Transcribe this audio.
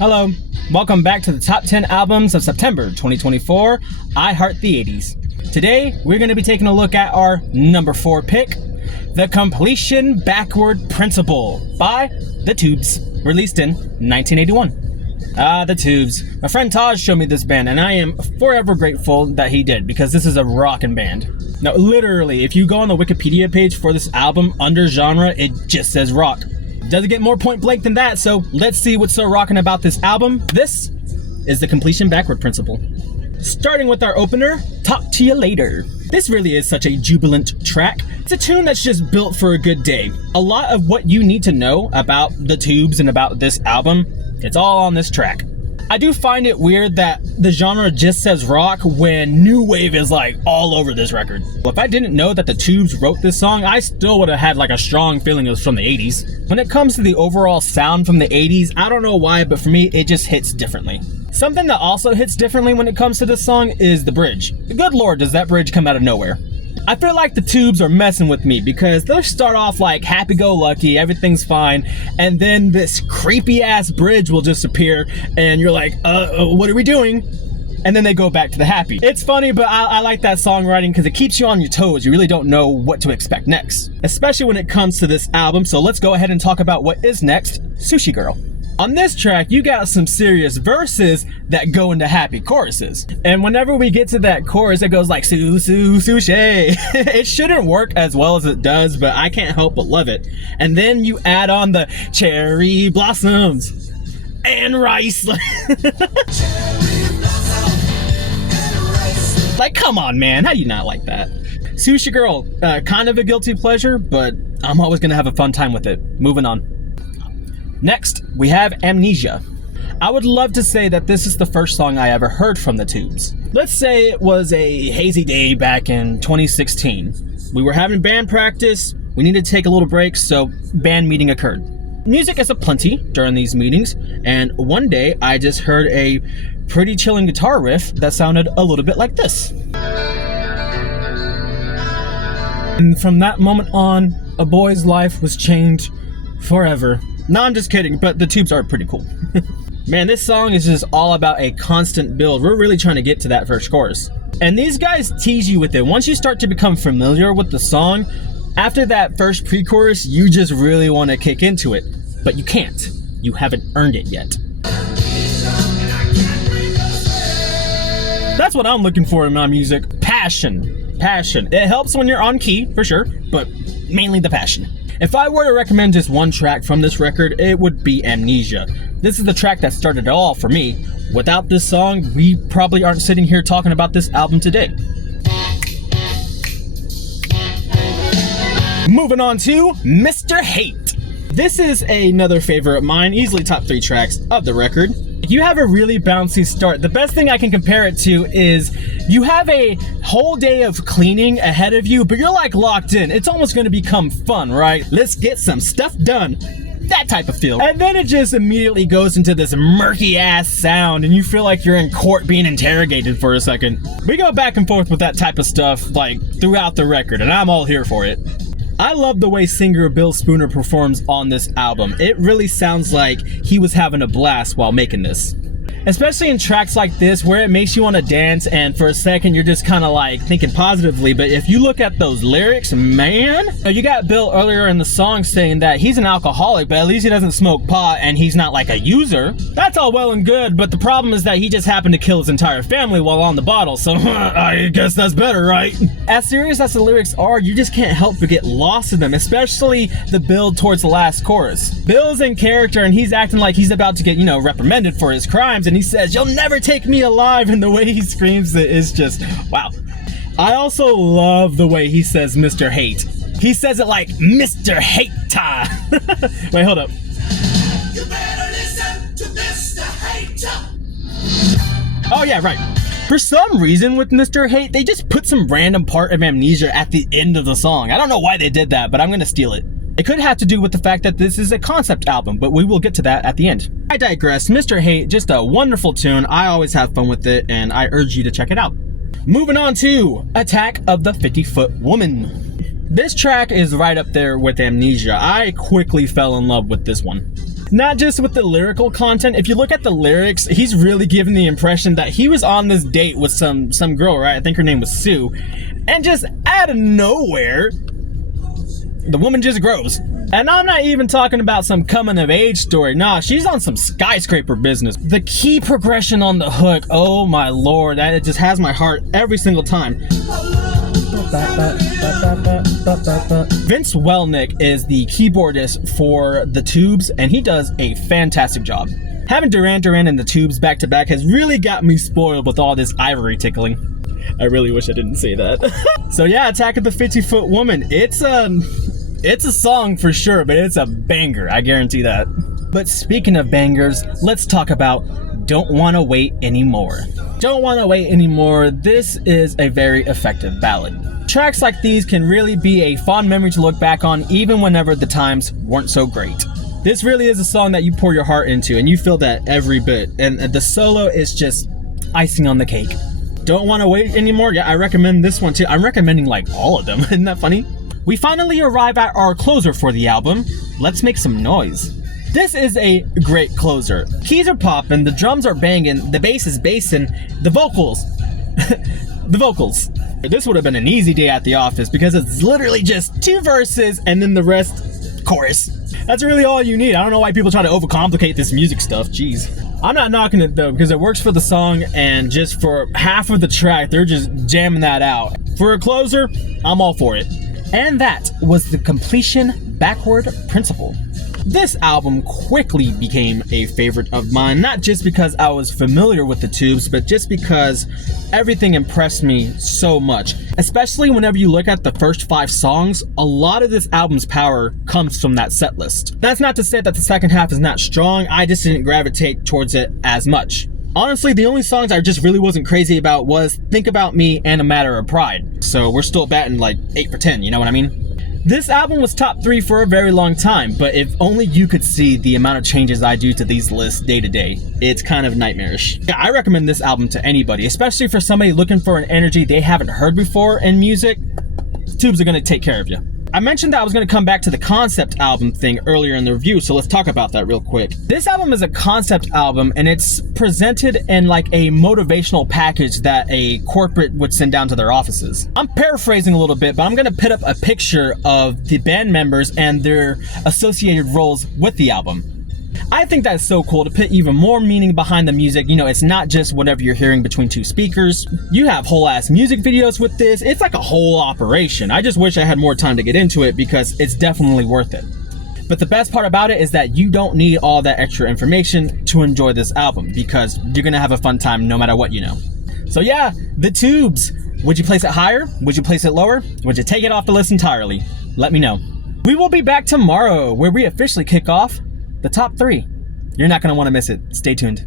Hello, welcome back to the top 10 albums of September 2024, I Heart the 80s. Today, we're going to be taking a look at our number 4 pick, The Completion Backward Principle by The Tubes, released in 1981. The Tubes. My friend Taj showed me this band, and I am forever grateful that he did, because this is a rockin' band. Now, literally, if you go on the Wikipedia page for this album, under genre, it just says rock. Doesn't get more point blank than that, so let's see what's so rockin' about this album. This is The Completion Backward Principle. Starting with our opener, Talk to You Later. This really is such a jubilant track. It's a tune that's just built for a good day. A lot of what you need to know about The Tubes and about this album, it's all on this track. I do find it weird that the genre just says rock when new wave is like all over this record. Well, if I didn't know that the Tubes wrote this song, I still would have had like a strong feeling it was from the 80s. When it comes to the overall sound from the 80s, I don't know why, but for me, it just hits differently. Something that also hits differently when it comes to this song is the bridge. Good lord, does that bridge come out of nowhere. I feel like the Tubes are messing with me because they'll start off like happy-go-lucky, everything's fine, and then this creepy-ass bridge will just appear, and you're like, what are we doing? And then they go back to the happy. It's funny, but I like that songwriting because it keeps you on your toes. You really don't know what to expect next, especially when it comes to this album. So let's go ahead and talk about what is next, Sushi Girl. On this track, you got some serious verses that go into happy choruses. And whenever we get to that chorus, it goes like, sushi. It shouldn't work as well as it does, but I can't help but love it. And then you add on the cherry blossoms and rice. Like, come on, man. How do you not like that? Sushi Girl, kind of a guilty pleasure, but I'm always gonna have a fun time with it. Moving on. Next, we have Amnesia. I would love to say that this is the first song I ever heard from the Tubes. Let's say it was a hazy day back in 2016. We were having band practice, we needed to take a little break, so band meeting occurred. Music is aplenty during these meetings, and one day I just heard a pretty chilling guitar riff that sounded a little bit like this. And from that moment on, a boy's life was changed forever. No, I'm just kidding, but the Tubes are pretty cool. Man, this song is just all about a constant build. We're really trying to get to that first chorus. And these guys tease you with it. Once you start to become familiar with the song, after that first pre-chorus, you just really want to kick into it. But you can't. You haven't earned it yet. That's what I'm looking for in my music. Passion. Passion. It helps when you're on key, for sure, but mainly the passion. If I were to recommend just one track from this record, it would be Amnesia. This is the track that started it all for me. Without this song, we probably aren't sitting here talking about this album today. Moving on to Mr. Hate. This is another favorite of mine, easily top 3 tracks of the record. You have a really bouncy start. The best thing I can compare it to is you have a whole day of cleaning ahead of you, but you're like locked in. It's almost gonna become fun, right? Let's get some stuff done. That type of feel. And then it just immediately goes into this murky ass sound and you feel like you're in court being interrogated for a second. We go back and forth with that type of stuff like throughout the record, and I'm all here for it. I love the way singer Bill Spooner performs on this album. It really sounds like he was having a blast while making this. Especially in tracks like this where it makes you want to dance and for a second you're just kind of like thinking positively, but if you look at those lyrics, man, you got Bill earlier in the song saying that he's an alcoholic, but at least he doesn't smoke pot and he's not like a user. That's all well and good, but the problem is that he just happened to kill his entire family while on the bottle, so I guess that's better, right? As serious as the lyrics are, you just can't help but get lost in them, especially the build towards the last chorus. Bill's in character and he's acting like he's about to get, reprimanded for his crimes, and he says, "You'll never take me alive," and the way he screams it is just, wow. I also love the way he says Mr. Hate. He says it like Mr. Hate time. Wait, hold up. You better listen to Mr. Hater. Oh yeah, right. For some reason with Mr. Hate, they just put some random part of Amnesia at the end of the song. I don't know why they did that, but I'm gonna steal it. It could have to do with the fact that this is a concept album, but we will get to that at the end. I digress. Mr. Hate, just a wonderful tune. I always have fun with it, and I urge you to check it out. Moving on to Attack of the 50-Foot Woman. This track is right up there with Amnesia. I quickly fell in love with this one. Not just with the lyrical content. If you look at the lyrics, he's really giving the impression that he was on this date with some girl, right? I think her name was Sue. And just out of nowhere, the woman just grows. And I'm not even talking about some coming of age story. Nah, she's on some skyscraper business. The key progression on the hook, oh my lord, that it just has my heart every single time. Vince Welnick is the keyboardist for The Tubes, and he does a fantastic job. Having Duran Duran and The Tubes back to back has really got me spoiled with all this ivory tickling. I really wish I didn't say that. So yeah, Attack of the 50-Foot Woman. It's a song for sure, but it's a banger, I guarantee that. But speaking of bangers, let's talk about Don't Wanna Wait Anymore. Don't Wanna Wait Anymore, this is a very effective ballad. Tracks like these can really be a fond memory to look back on even whenever the times weren't so great. This really is a song that you pour your heart into and you feel that every bit, and the solo is just icing on the cake. Don't Wanna Wait Anymore, yeah, I recommend this one too. I'm recommending like all of them, isn't that funny? We finally arrive at our closer for the album. Let's make some noise. This is a great closer. Keys are popping, the drums are banging, the bass is bassing, the vocals. The vocals. This would have been an easy day at the office because it's literally just 2 verses and then the rest chorus. That's really all you need. I don't know why people try to overcomplicate this music stuff, jeez. I'm not knocking it though because it works for the song, and just for half of the track, they're just jamming that out. For a closer, I'm all for it. And that was the Completion Backward Principle. This album quickly became a favorite of mine, not just because I was familiar with the Tubes, but just because everything impressed me so much. Especially whenever you look at the first 5 songs, a lot of this album's power comes from that set list. That's not to say that the second half is not strong, I just didn't gravitate towards it as much. Honestly, the only songs I just really wasn't crazy about was Think About Me and A Matter of Pride. So we're still batting like 8 for 10, you know what I mean? This album was top 3 for a very long time, but if only you could see the amount of changes I do to these lists day to day, it's kind of nightmarish. Yeah, I recommend this album to anybody, especially for somebody looking for an energy they haven't heard before in music. Tubes are gonna take care of you. I mentioned that I was going to come back to the concept album thing earlier in the review, so let's talk about that real quick. This album is a concept album, and it's presented in like a motivational package that a corporate would send down to their offices. I'm paraphrasing a little bit, but I'm going to put up a picture of the band members and their associated roles with the album. I think that's so cool to put even more meaning behind the music. You know, it's not just whatever you're hearing between 2 speakers. You have whole ass music videos with this. It's like a whole operation. I just wish I had more time to get into it because it's definitely worth it. But the best part about it is that you don't need all that extra information to enjoy this album because you're gonna have a fun time no matter what you know. So yeah, The Tubes. Would you place it higher? Would you place it lower? Would you take it off the list entirely? Let me know. We will be back tomorrow where we officially kick off the top 3. You're not going to want to miss it. Stay tuned.